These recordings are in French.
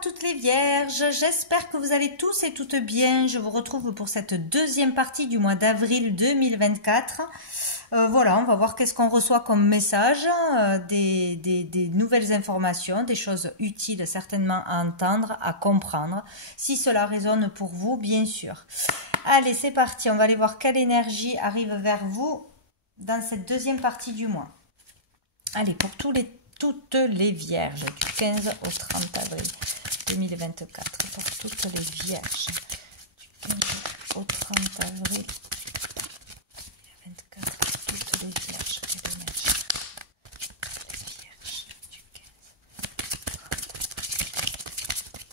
toutes les vierges, j'espère que vous allez tous et toutes bien. Je vous retrouve pour cette deuxième partie du mois d'avril 2024. Voilà, on va voir qu'est-ce qu'on reçoit comme message, des nouvelles informations, des choses utiles certainement à entendre, à comprendre, si cela résonne pour vous, bien sûr. Allez, c'est parti, on va aller voir quelle énergie arrive vers vous dans cette deuxième partie du mois. Allez, pour toutes les vierges, du 15 au 30 avril 2024, pour toutes les vierges, du 15 au 30 avril 2024, pour toutes les vierges, quelle énergie, les vierges, du 15 au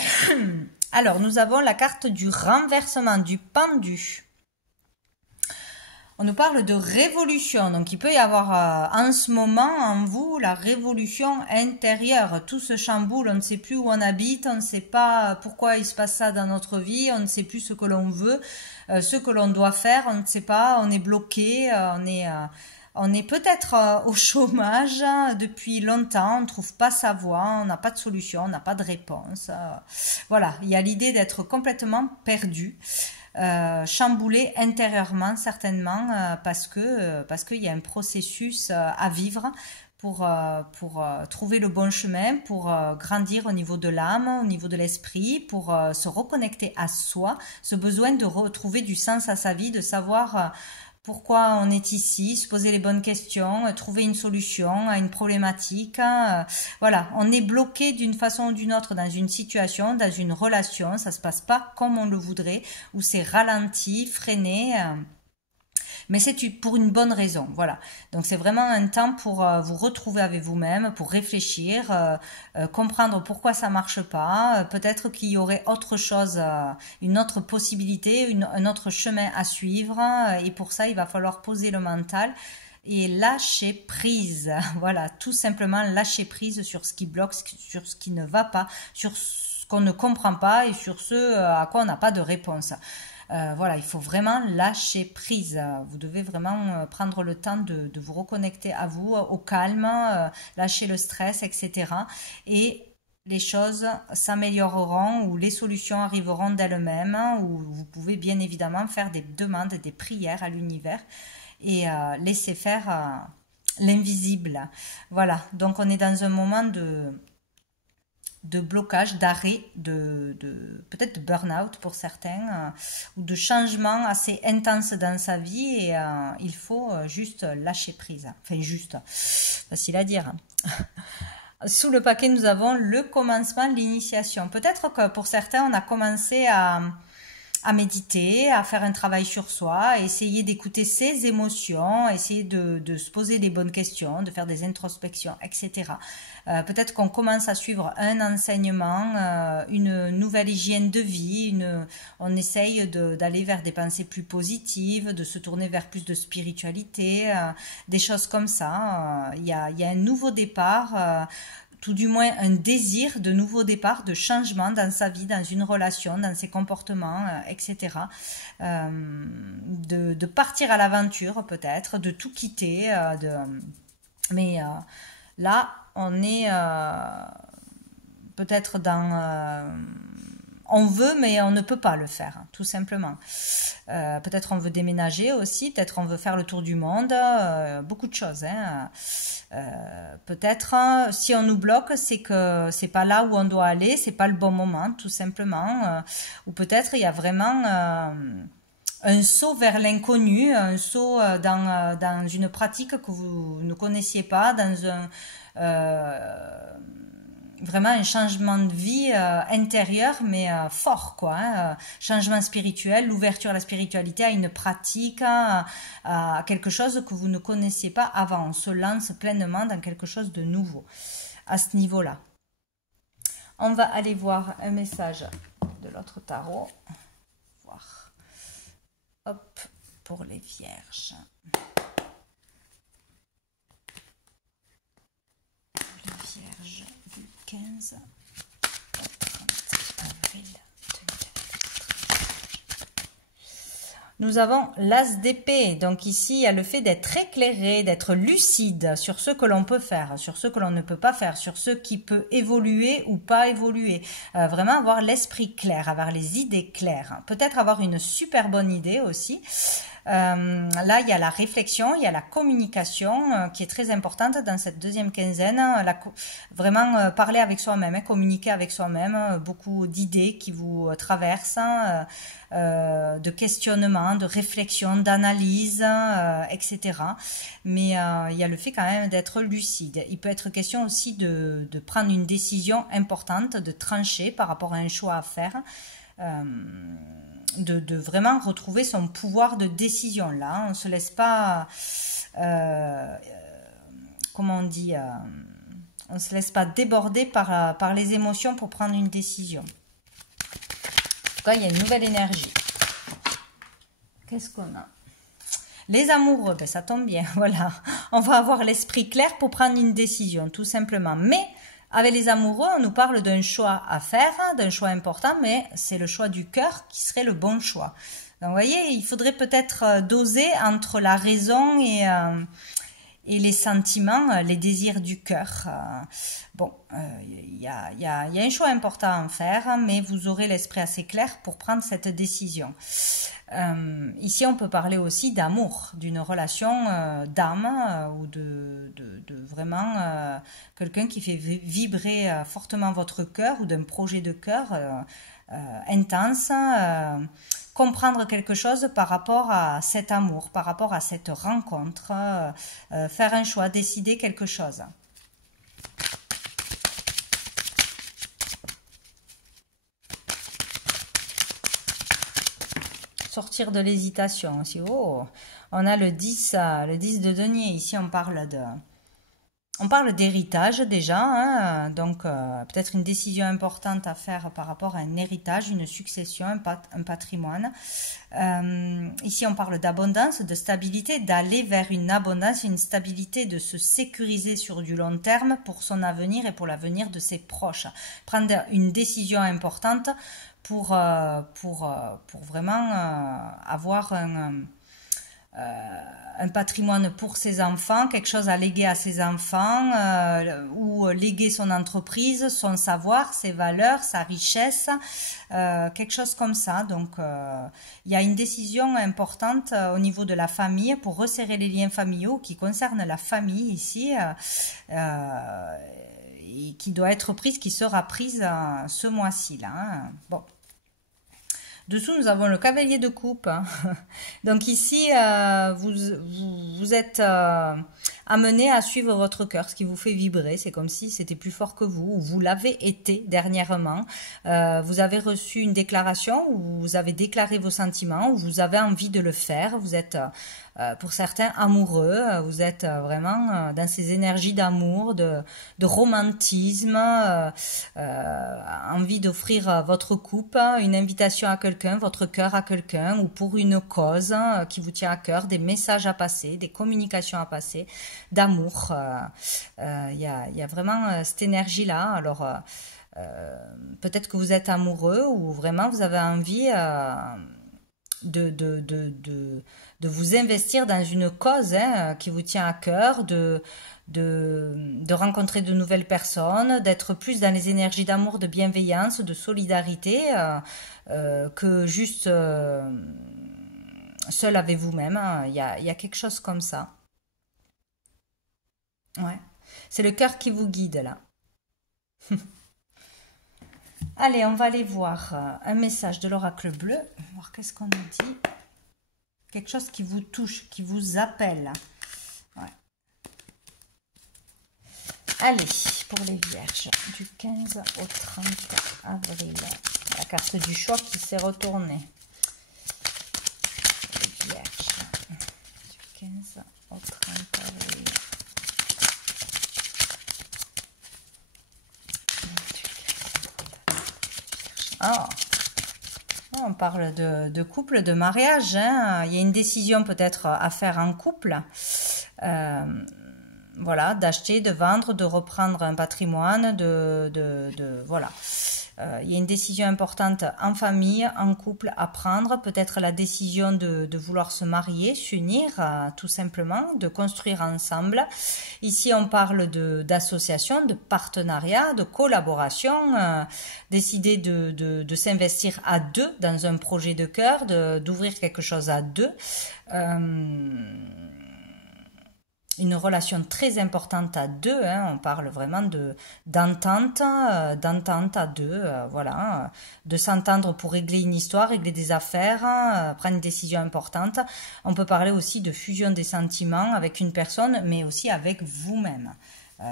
30 avril. Alors, nous avons la carte du renversement, du pendu. On nous parle de révolution, donc il peut y avoir en ce moment en vous la révolution intérieure. Tout se chamboule, on ne sait plus où on habite, on ne sait pas pourquoi il se passe ça dans notre vie, on ne sait plus ce que l'on veut, ce que l'on doit faire, on ne sait pas, on est bloqué, on est peut-être au chômage depuis longtemps, on ne trouve pas sa voie, on n'a pas de solution, on n'a pas de réponse. Voilà, il y a l'idée d'être complètement perdu. Chamboulé intérieurement certainement parce qu'il y a un processus à vivre pour trouver le bon chemin, pour grandir au niveau de l'âme, au niveau de l'esprit, pour se reconnecter à soi, ce besoin de retrouver du sens à sa vie, de savoir pourquoi on est ici, se poser les bonnes questions, trouver une solution à une problématique. Voilà, on est bloqué d'une façon ou d'une autre dans une situation, dans une relation, ça se passe pas comme on le voudrait, ou c'est ralenti, freiné. Mais c'est pour une bonne raison, voilà. Donc c'est vraiment un temps pour vous retrouver avec vous-même, pour réfléchir, comprendre pourquoi ça marche pas. Peut-être qu'il y aurait autre chose, une autre possibilité, un autre chemin à suivre. Et pour ça, il va falloir poser le mental et lâcher prise. Voilà, tout simplement lâcher prise sur ce qui bloque, sur ce qui ne va pas, sur ce qu'on ne comprend pas et sur ce à quoi on n'a pas de réponse. Voilà, il faut vraiment lâcher prise. Vous devez vraiment prendre le temps de vous reconnecter à vous, au calme, lâcher le stress, etc. Et les choses s'amélioreront ou les solutions arriveront d'elles-mêmes, ou vous pouvez bien évidemment faire des demandes, des prières à l'univers et laisser faire l'invisible. Voilà, donc on est dans un moment de blocage, d'arrêt, peut-être de burn-out pour certains, ou de changement assez intense dans sa vie et il faut juste lâcher prise. Enfin juste, facile à dire. Sous le paquet, nous avons le commencement, l'initiation. Peut-être que pour certains, on a commencé à méditer, à faire un travail sur soi, à essayer d'écouter ses émotions, essayer de se poser des bonnes questions, de faire des introspections, etc. Peut-être qu'on commence à suivre un enseignement, une nouvelle hygiène de vie, on essaye d'aller vers des pensées plus positives, de se tourner vers plus de spiritualité, des choses comme ça. Il y a un nouveau départ, tout du moins un désir de nouveau départ, de changement dans sa vie, dans une relation, dans ses comportements, etc. De partir à l'aventure peut-être, de tout quitter. Mais là, on est peut-être dans... on veut, mais on ne peut pas le faire, tout simplement. Peut-être on veut déménager aussi, peut-être on veut faire le tour du monde, beaucoup de choses. Peut-être si on nous bloque, c'est que c'est pas là où on doit aller, c'est pas le bon moment, tout simplement. Ou peut-être il y a vraiment un saut vers l'inconnu, un saut dans une pratique que vous ne connaissiez pas, dans vraiment un changement de vie intérieur, mais fort, quoi. Changement spirituel, l'ouverture à la spiritualité, à une pratique, à quelque chose que vous ne connaissiez pas avant. On se lance pleinement dans quelque chose de nouveau à ce niveau-là. On va aller voir un message de l'autre tarot. Voir. Hop, pour les vierges. Les vierges du 15 au 30 avril 2024. nous avons l'as d'épée. Donc ici, il y a le fait d'être éclairé, d'être lucide sur ce que l'on peut faire, sur ce que l'on ne peut pas faire, sur ce qui peut évoluer ou pas évoluer. Vraiment avoir l'esprit clair, avoir les idées claires. Peut-être avoir une super bonne idée aussi. Là, il y a la réflexion, il y a la communication qui est très importante dans cette deuxième quinzaine. Vraiment parler avec soi-même, communiquer avec soi-même, beaucoup d'idées qui vous traversent, de questionnement, de réflexion, d'analyse, etc. Mais il y a le fait quand même d'être lucide. Il peut être question aussi de prendre une décision importante, de trancher par rapport à un choix à faire. De vraiment retrouver son pouvoir de décision là. On ne se laisse pas, comment on dit, on ne se laisse pas déborder par les émotions pour prendre une décision. En tout cas, il y a une nouvelle énergie. Qu'est-ce qu'on a? Les amoureux, ben ça tombe bien, voilà. On va avoir l'esprit clair pour prendre une décision, tout simplement. Mais avec les amoureux, on nous parle d'un choix à faire, d'un choix important, mais c'est le choix du cœur qui serait le bon choix. Donc, vous voyez, il faudrait peut-être doser entre la raison et les sentiments, les désirs du cœur. Bon, il y a un choix important à faire, mais vous aurez l'esprit assez clair pour prendre cette décision. Ici, on peut parler aussi d'amour, d'une relation d'âme ou de vraiment quelqu'un qui fait vibrer fortement votre cœur ou d'un projet de cœur intense. Comprendre quelque chose par rapport à cet amour, par rapport à cette rencontre, faire un choix, décider quelque chose. Sortir de l'hésitation aussi. Oh, on a le 10 de denier. Ici, on parle d'héritage déjà, hein, donc peut-être une décision importante à faire par rapport à un héritage, une succession, un patrimoine. Ici, on parle d'abondance, de stabilité, d'aller vers une abondance, une stabilité, de se sécuriser sur du long terme pour son avenir et pour l'avenir de ses proches. Prendre une décision importante pour vraiment avoir un patrimoine pour ses enfants, quelque chose à léguer à ses enfants, ou léguer son entreprise, son savoir, ses valeurs, sa richesse, quelque chose comme ça. Donc, il y a une décision importante au niveau de la famille pour resserrer les liens familiaux qui concernent la famille ici, et qui doit être prise, qui sera prise ce mois-ci là. Hein. Bon. Dessous, nous avons le cavalier de coupe. Donc ici, vous êtes amené à suivre votre cœur, ce qui vous fait vibrer. C'est comme si c'était plus fort que vous, ou vous l'avez été dernièrement. Vous avez reçu une déclaration, ou vous avez déclaré vos sentiments, ou vous avez envie de le faire. Vous êtes, pour certains, amoureux. Vous êtes vraiment dans ces énergies d'amour, de romantisme, envie d'offrir votre coupe, une invitation à quelqu'un, votre cœur à quelqu'un, ou pour une cause qui vous tient à cœur, des messages à passer, des communications à passer, d'amour. Il y a vraiment cette énergie-là. Alors, peut-être que vous êtes amoureux ou vraiment vous avez envie de vous investir dans une cause qui vous tient à cœur, de rencontrer de nouvelles personnes, d'être plus dans les énergies d'amour, de bienveillance, de solidarité, que juste seul avec vous-même. Il y a quelque chose comme ça. Ouais. C'est le cœur qui vous guide là. Allez, on va aller voir un message de l'oracle bleu. Voir qu'est-ce qu'on nous dit. Quelque chose qui vous touche, qui vous appelle. Ouais. Allez, pour les vierges, du 15 au 30 avril. La carte du choix qui s'est retournée. Les vierges, du 15 au 30 avril. Ah, on parle de couple, de mariage. Hein. Il y a une décision peut-être à faire en couple. voilà, d'acheter, de vendre, de reprendre un patrimoine, voilà. Il y a une décision importante en famille, en couple à prendre, peut-être la décision de vouloir se marier, s'unir, tout simplement, de construire ensemble. Ici, on parle d'association, de partenariat, de collaboration, décider de s'investir à deux dans un projet de cœur, d'ouvrir quelque chose à deux. Une relation très importante à deux, hein, on parle vraiment d'entente à deux, voilà, de s'entendre pour régler une histoire, régler des affaires, prendre une décision importante. On peut parler aussi de fusion des sentiments avec une personne, mais aussi avec vous-même,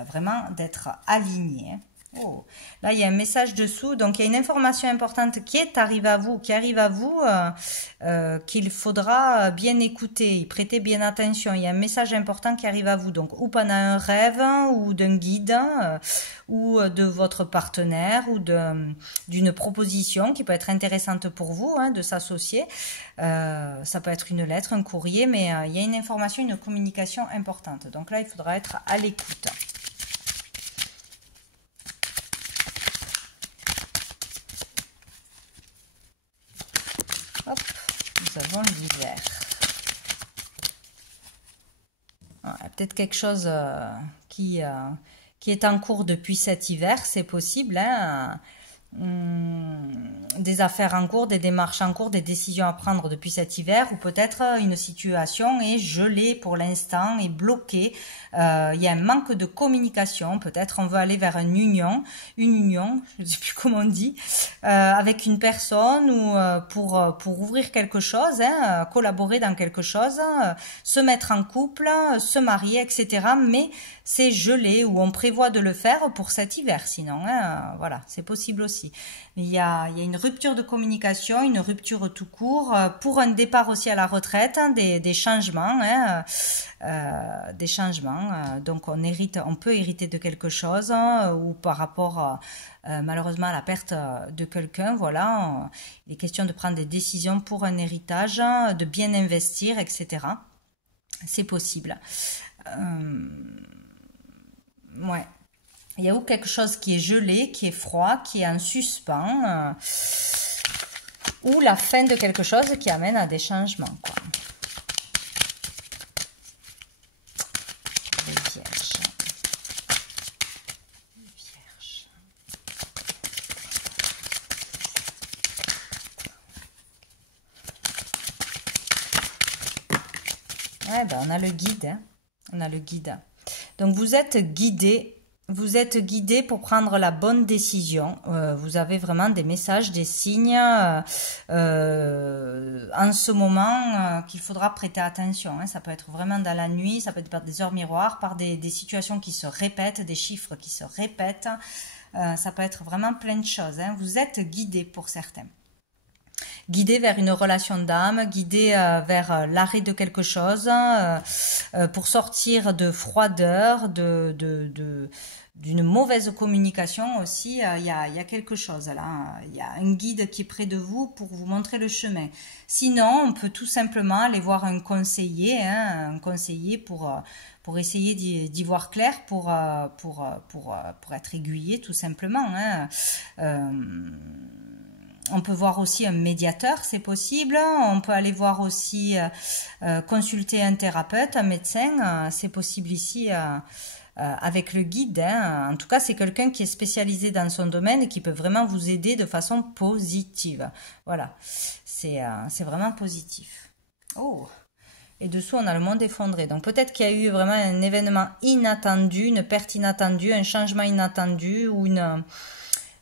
vraiment d'être aligné. Oh. Là, il y a un message dessous, donc il y a une information importante qui arrive à vous, qu'il faudra bien écouter, y prêter bien attention. Il y a un message important qui arrive à vous, donc ou pendant un rêve, ou d'un guide, ou de votre partenaire, ou d'une proposition qui peut être intéressante pour vous, hein, de s'associer. Ça peut être une lettre, un courrier, mais il y a une information, une communication importante. Donc là, il faudra être à l'écoute. Hop, nous avons l'hiver. Peut-être quelque chose qui est en cours depuis cet hiver, c'est possible. Hein, des affaires en cours, des démarches en cours, des décisions à prendre depuis cet hiver, ou peut-être une situation est gelée pour l'instant, est bloquée. Il y a un manque de communication, peut-être on veut aller vers une union, je ne sais plus comment on dit, avec une personne, ou pour ouvrir quelque chose, hein, collaborer dans quelque chose, se mettre en couple, se marier, etc. Mais c'est gelé, ou on prévoit de le faire pour cet hiver, sinon, hein, voilà, c'est possible aussi. Il y a une rupture de communication, une rupture tout court, pour un départ aussi à la retraite, hein, des changements, hein, des changements. Donc on peut hériter de quelque chose, hein, ou par rapport malheureusement à la perte de quelqu'un. Voilà, il est question de prendre des décisions pour un héritage, de bien investir, etc. C'est possible. Ouais. Il y a ou quelque chose qui est gelé, qui est froid, qui est en suspens, ou la fin de quelque chose qui amène à des changements, quoi. Les vierges. Les vierges. Ouais, ben on a le guide, hein. On a le guide. Donc vous êtes guidé. Vous êtes guidé pour prendre la bonne décision. Vous avez vraiment des messages, des signes en ce moment qu'il faudra prêter attention. Hein. Ça peut être vraiment dans la nuit, ça peut être par des heures miroirs, par des situations qui se répètent, des chiffres qui se répètent. Ça peut être vraiment plein de choses. Hein. Vous êtes guidé pour certains. Guidé vers une relation d'âme, guidé vers l'arrêt de quelque chose, pour sortir de froideur, d'une mauvaise communication aussi. Il y a quelque chose là, il y a un guide qui est près de vous pour vous montrer le chemin. Sinon, on peut tout simplement aller voir un conseiller, hein, un conseiller pour essayer d'y voir clair, pour être aiguillé tout simplement. Hein. On peut voir aussi un médiateur, c'est possible. On peut aller voir aussi, consulter un thérapeute, un médecin. C'est possible ici avec le guide. Hein. En tout cas, c'est quelqu'un qui est spécialisé dans son domaine et qui peut vraiment vous aider de façon positive. Voilà, c'est vraiment positif. Oh! Et dessous, on a le monde effondré. Donc peut-être qu'il y a eu vraiment un événement inattendu, une perte inattendue, un changement inattendu, ou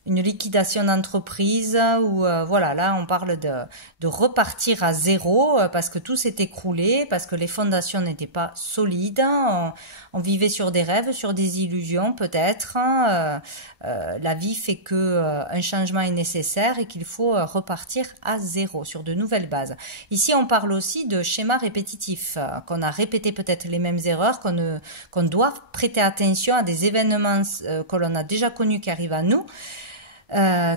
une liquidation d'entreprise, ou voilà, là on parle de repartir à zéro, parce que tout s'est écroulé, parce que les fondations n'étaient pas solides, on vivait sur des rêves, sur des illusions peut-être. La vie fait que un changement est nécessaire et qu'il faut repartir à zéro, sur de nouvelles bases. Ici on parle aussi de schémas répétitifs, qu'on a répété peut-être les mêmes erreurs, qu'on doit prêter attention à des événements que l'on a déjà connus qui arrivent à nous,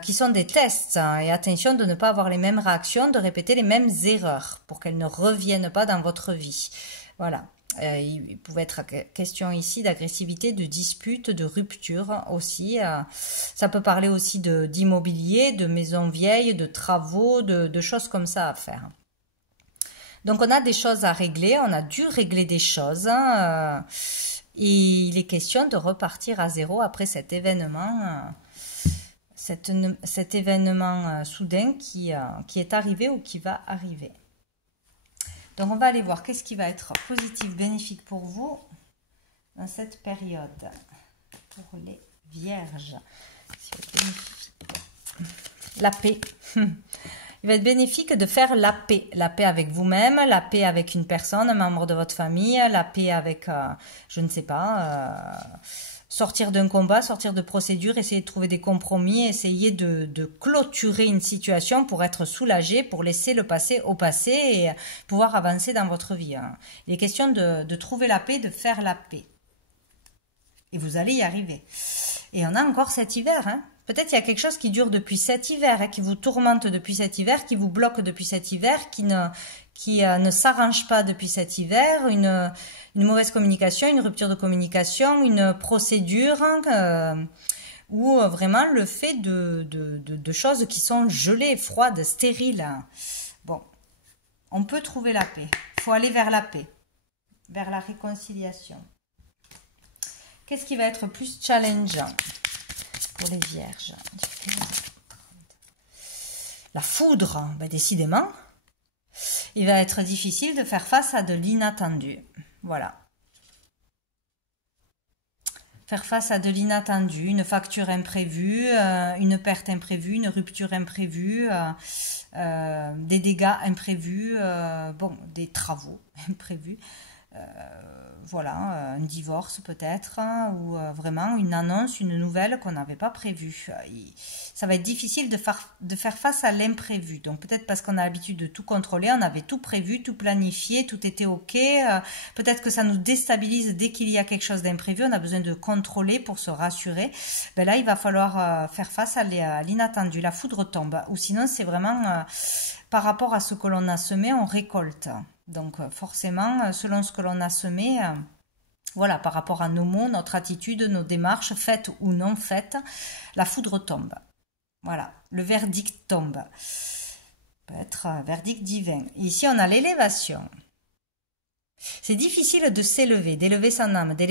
qui sont des tests, hein, et attention de ne pas avoir les mêmes réactions, de répéter les mêmes erreurs pour qu'elles ne reviennent pas dans votre vie. Voilà. Il pouvait être question ici d'agressivité, de dispute, de rupture aussi. Ça peut parler aussi d'immobilier, de maisons vieilles, de travaux, de choses comme ça à faire. Donc on a des choses à régler, on a dû régler des choses. Et il est question de repartir à zéro après cet événement. Cet événement soudain qui est arrivé ou qui va arriver. Donc, on va aller voir qu'est-ce qui va être positif, bénéfique pour vous dans cette période. Pour les vierges. La paix. Il va être bénéfique de faire la paix. La paix avec vous-même, la paix avec une personne, un membre de votre famille, la paix avec, je ne sais pas, sortir d'un combat, sortir de procédure, essayer de trouver des compromis, essayer de clôturer une situation pour être soulagé, pour laisser le passé au passé et pouvoir avancer dans votre vie. Il est question de trouver la paix, de faire la paix. Et vous allez y arriver. Et on a encore cet hiver. Peut-être il y a quelque chose qui dure depuis cet hiver, qui vous tourmente depuis cet hiver, qui vous bloque depuis cet hiver, qui ne s'arrange pas depuis cet hiver, une mauvaise communication, une rupture de communication, une procédure, ou vraiment le fait de choses qui sont gelées, froides, stériles. Bon, on peut trouver la paix. Il faut aller vers la paix, vers la réconciliation. Qu'est-ce qui va être plus challengeant pour les vierges? La foudre, ben décidément. Il va être difficile de faire face à de l'inattendu. Voilà. Faire face à de l'inattendu, une facture imprévue, une perte imprévue, une rupture imprévue, des dégâts imprévus, bon, des travaux imprévus. Voilà, un divorce peut-être, ou vraiment une annonce, une nouvelle qu'on n'avait pas prévue. Ça va être difficile de faire face à l'imprévu. Donc peut-être parce qu'on a l'habitude de tout contrôler, on avait tout prévu, tout planifié, tout était OK. Peut-être que ça nous déstabilise dès qu'il y a quelque chose d'imprévu, on a besoin de contrôler pour se rassurer. Ben là, il va falloir faire face à l'inattendu. La foudre tombe. Ou sinon, c'est vraiment par rapport à ce que l'on a semé, on récolte. Donc forcément, selon ce que l'on a semé, voilà, par rapport à nos mots, notre attitude, nos démarches, faites ou non faites, la foudre tombe. Voilà, le verdict tombe. Peut être un verdict divin. Ici, on a l'élévation. C'est difficile de s'élever, d'élever son âme, de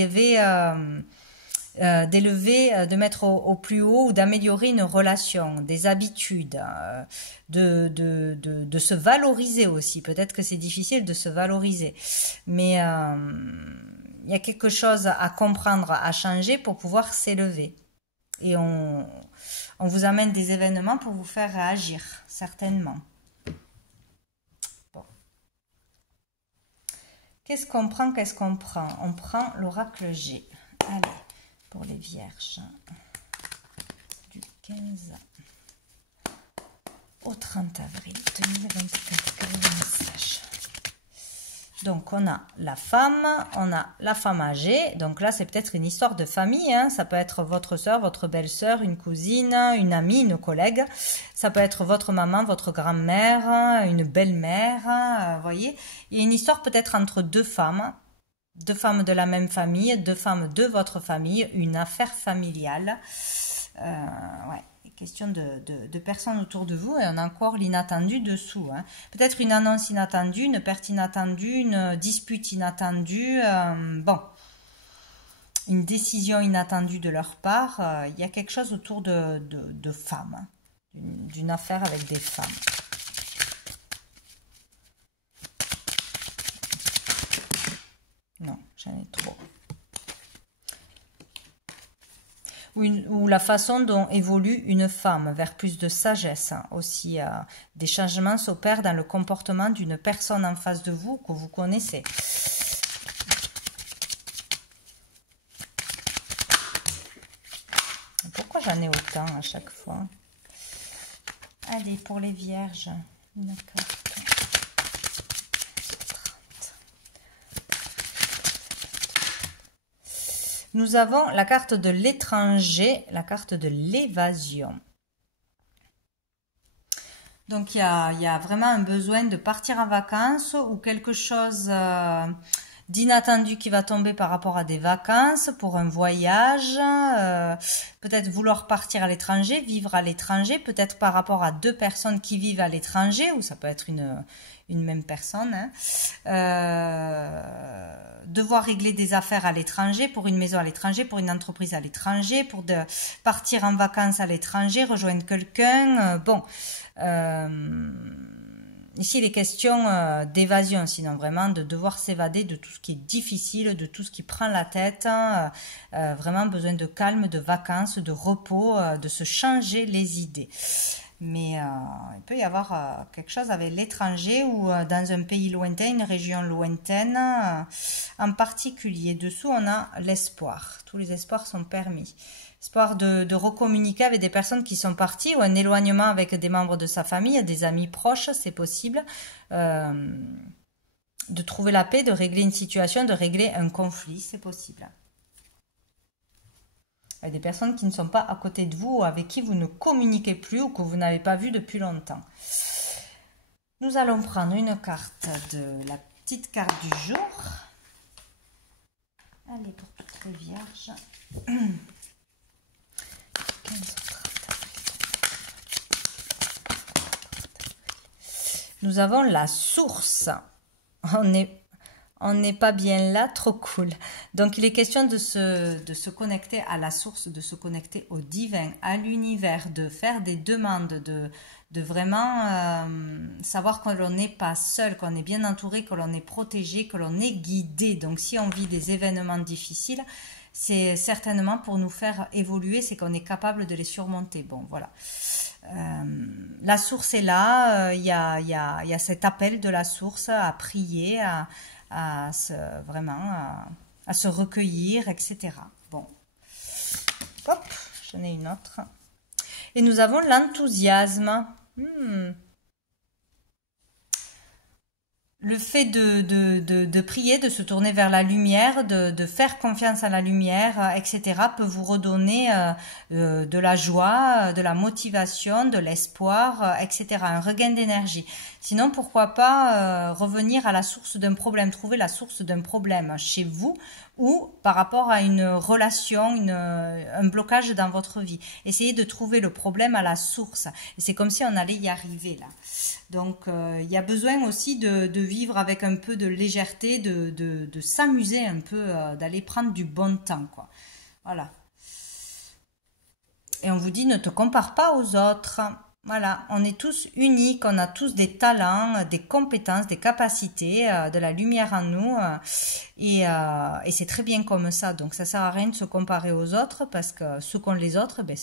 mettre au plus haut ou d'améliorer une relation, des habitudes, de se valoriser aussi. Peut-être que c'est difficile de se valoriser, mais il y a quelque chose à comprendre, à changer pour pouvoir s'élever. Et on vous amène des événements pour vous faire réagir, certainement. Bon. Qu'est-ce qu'on prend? On prend l'oracle G. Allez. Pour les vierges, du 15 au 30 avril 2024, quel est le message? Donc on a la femme âgée, donc là c'est peut-être une histoire de famille, ça peut être votre soeur, votre belle-sœur, une cousine, une amie, une collègue, ça peut être votre maman, votre grand-mère, une belle-mère, vous voyez, il y a une histoire peut-être entre deux femmes de la même famille, deux femmes de votre famille, une affaire familiale. Ouais, question de personnes autour de vous et on a encore l'inattendu dessous. Peut-être une annonce inattendue, une perte inattendue, une dispute inattendue. Bon, une décision inattendue de leur part. Il y a quelque chose autour de femmes, d'une affaire avec des femmes. Non, j'en ai trop. Ou la façon dont évolue une femme vers plus de sagesse. Aussi, des changements s'opèrent dans le comportement d'une personne en face de vous que vous connaissez. Pourquoi j'en ai autant à chaque fois? Allez, pour les vierges, une carte. Nous avons la carte de l'étranger, la carte de l'évasion. Donc, il y a vraiment un besoin de partir en vacances ou quelque chose d'inattendu qui va tomber par rapport à des vacances, pour un voyage, peut-être vouloir partir à l'étranger, vivre à l'étranger, peut-être par rapport à deux personnes qui vivent à l'étranger, ou ça peut être une même personne, hein. Devoir régler des affaires à l'étranger, pour une maison à l'étranger, pour une entreprise à l'étranger, pour partir en vacances à l'étranger, rejoindre quelqu'un, bon, ici, il est question d'évasion, sinon vraiment de devoir s'évader de tout ce qui est difficile, de tout ce qui prend la tête. Vraiment besoin de calme, de vacances, de repos, de se changer les idées. Mais il peut y avoir quelque chose avec l'étranger ou dans un pays lointain, une région lointaine en particulier. Dessous, on a l'espoir. Tous les espoirs sont permis. Espoir de recommuniquer avec des personnes qui sont parties ou un éloignement avec des membres de sa famille, des amis proches, c'est possible. De trouver la paix, de régler une situation, de régler un conflit, c'est possible. Avec des personnes qui ne sont pas à côté de vous ou avec qui vous ne communiquez plus ou que vous n'avez pas vu depuis longtemps. Nous allons prendre une carte de la petite carte du jour. Allez, pour toutes les vierges. 15, 30. Nous avons la source. On n'est pas bien là, trop cool. Donc, il est question de se connecter à la source, de se connecter au divin, à l'univers, de faire des demandes, de vraiment savoir que l'on n'est pas seul, qu'on est bien entouré, que l'on est protégé, que l'on est guidé. Donc, si on vit des événements difficiles, c'est certainement pour nous faire évoluer, c'est qu'on est capable de les surmonter. Bon, voilà. La source est là, il y a cet appel de la source à prier, à se recueillir, etc. Bon, hop, j'en ai une autre. Et nous avons l'enthousiasme. Le fait de prier, de se tourner vers la lumière, de faire confiance à la lumière, etc., peut vous redonner de la joie, de la motivation, de l'espoir, etc., un regain d'énergie. Sinon, pourquoi pas revenir à la source d'un problème, trouver la source d'un problème chez vous ou par rapport à une relation, un blocage dans votre vie. Essayez de trouver le problème à la source. Et c'est comme si on allait y arriver là. Donc, il y a besoin aussi de vivre avec un peu de légèreté, de s'amuser un peu, d'aller prendre du bon temps, quoi. Voilà. Et on vous dit, ne te compare pas aux autres. Voilà, on est tous uniques, on a tous des talents, des compétences, des capacités, de la lumière en nous. Et c'est très bien comme ça. Donc, ça sert à rien de se comparer aux autres parce que ce qu'ont les autres, ben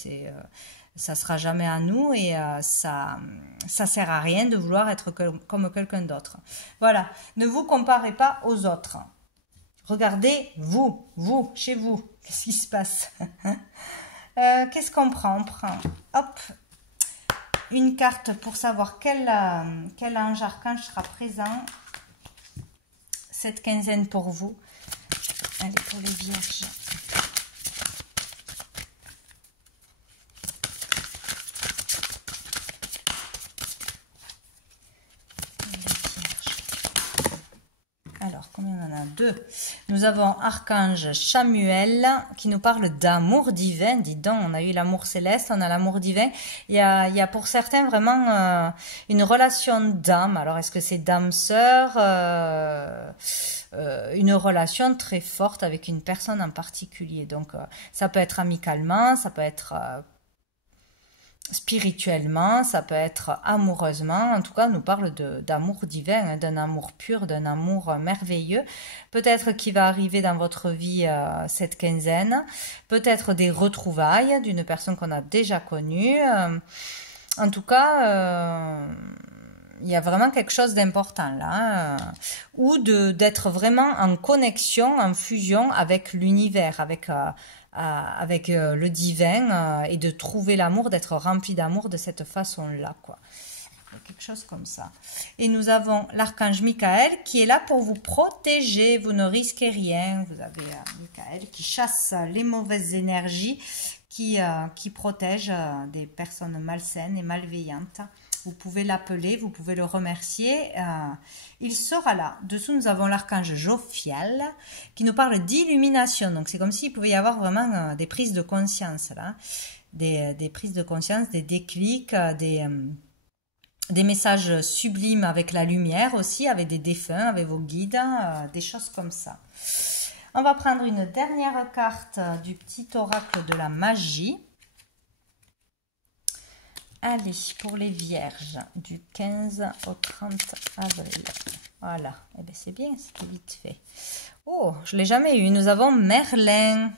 ça sera jamais à nous et ça sert à rien de vouloir être comme quelqu'un d'autre. Voilà, ne vous comparez pas aux autres. Regardez vous, chez vous, qu'est-ce qui se passe? Qu'est-ce qu'on prend? On prend, hop, une carte pour savoir quel ange archange sera présent cette quinzaine pour vous. Allez, pour les vierges. Alors, combien on en a? 2. Nous avons Archange Chamuel qui nous parle d'amour divin. Dis donc, on a eu l'amour céleste, on a l'amour divin. Il y a pour certains vraiment une relation d'âme. Alors, est-ce que c'est d'âme-sœur une relation très forte avec une personne en particulier. Donc, ça peut être amicalement, ça peut être spirituellement, ça peut être amoureusement. En tout cas, on nous parle d'amour divin, hein, d'un amour pur, d'un amour merveilleux. Peut-être qui va arriver dans votre vie cette quinzaine. Peut-être des retrouvailles d'une personne qu'on a déjà connue. En tout cas, il y a vraiment quelque chose d'important là. Ou d'être vraiment en connexion, en fusion avec l'univers, avec le divin et de trouver l'amour, d'être rempli d'amour de cette façon-là, quoi. Quelque chose comme ça. Et nous avons l'archange Michael qui est là pour vous protéger. Vous ne risquez rien. Vous avez Michael qui chasse les mauvaises énergies, qui protège des personnes malsaines et malveillantes. vous pouvez l'appeler, vous pouvez le remercier. Il sera là. Dessous, nous avons l'archange Jophiel qui nous parle d'illumination. Donc, c'est comme s'il pouvait y avoir vraiment des prises de conscience, là. Des prises de conscience, des déclics, des messages sublimes avec la lumière aussi, avec des défunts, avec vos guides, des choses comme ça. On va prendre une dernière carte du petit oracle de la magie. Allez, pour les vierges, du 15 au 30 avril. Voilà, eh bien c'est bien, c'était vite fait. Oh, je ne l'ai jamais eu. Nous avons Merlin.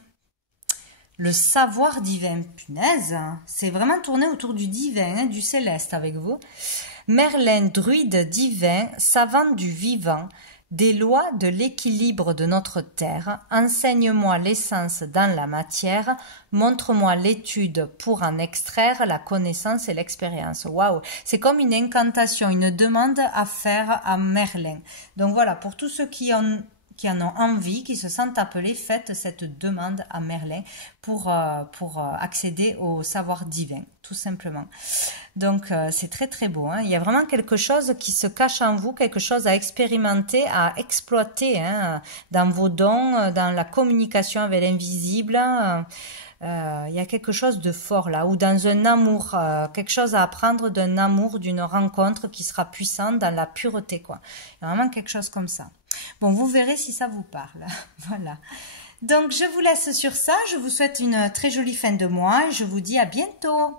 Le savoir divin, punaise, c'est vraiment tourné autour du divin, hein, du céleste avec vous. Merlin, druide divin, savant du vivant, des lois de l'équilibre de notre terre, enseigne-moi l'essence dans la matière, montre-moi l'étude pour en extraire la connaissance et l'expérience. Waouh, c'est comme une incantation, une demande à faire à Merlin. Donc voilà, pour tous ceux qui en ont envie, qui se sentent appelés, faites cette demande à Merlin pour accéder au savoir divin, tout simplement. Donc, c'est très très beau. Hein. Il y a vraiment quelque chose qui se cache en vous, quelque chose à expérimenter, à exploiter hein, dans vos dons, dans la communication avec l'invisible. Il y a quelque chose de fort là, ou dans un amour, quelque chose à apprendre d'un amour, d'une rencontre qui sera puissante dans la pureté, quoi. Il y a vraiment quelque chose comme ça. Bon, vous verrez si ça vous parle. Voilà. Donc, je vous laisse sur ça. Je vous souhaite une très jolie fin de mois. Je vous dis à bientôt.